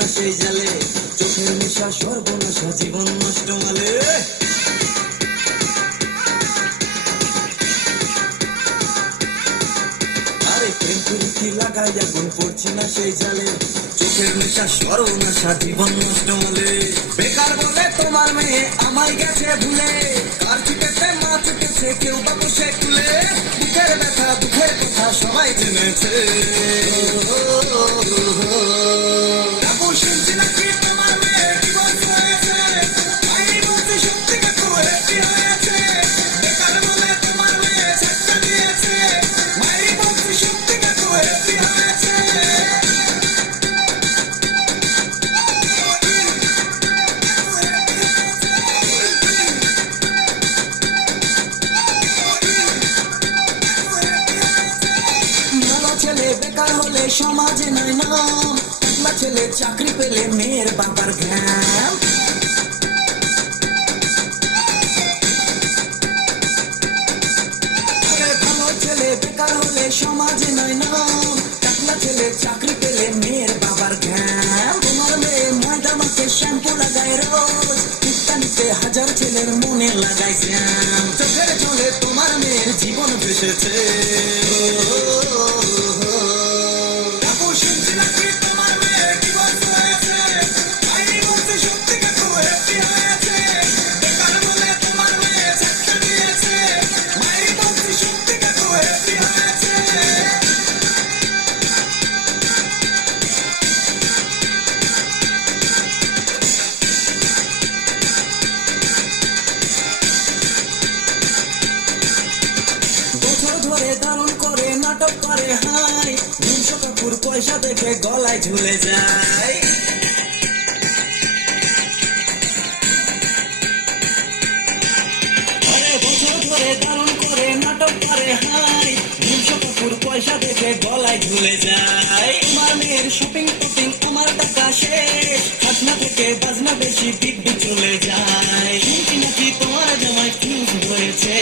না সেই জালে, চোখের নেশা সর্বনাশা জীবন নষ্ট মালে। আরে প্রেম প্রীতি লাগাই আগুন পড়ছি না সেই জালে, চোখের নেশা সর্বনাশা জীবন নষ্ট মালে। বেকার বলে তোমার মেয়ে আমায় গেছে ভুলে, কার ছুটেছে মা ছুটেছে কেউ বা বসে খুলে, বুকের ব্যথা দুঃখের কথা সবাই জেনেছে। ছেলে বেকার হলে সমাজে নাই নাম, একলা ছেলে চাকরি পেলে মেয়ের বাবার ঘাম। ভালো ছেলে বেকার হলে সমাজে নাই নাম, একলা ছেলে চাকরি পেলে মেয়ের বাবার ঘাম। তোমার মেয়ে ময়দা মাখে শ্যাম্পু লাগায় রোজ, ইত্যাদিতে হাজার ছেলের মনে লাগায় শ্যাম। চোখের জলে তোমার মেয়ের জীবন ভেসেছে। দারুণ করে নাটক করে হাই, 200 কাপুর পয়সা দেখে গলায় ঝুলে যায়। আরে বছর ধরে দারুণ করে নাটক করে হাই, 200 কাপুর পয়সা দেখে গলায় ঝুলে যায়। তোমার মেয়ের শপিং টপিং আমার টাকা শেষ, খাজনা থেকে বাজনা বেশি দিব্যি চলে যায়। শুনছি নাকি তোমার জামাই ফিউজ হয়েছে।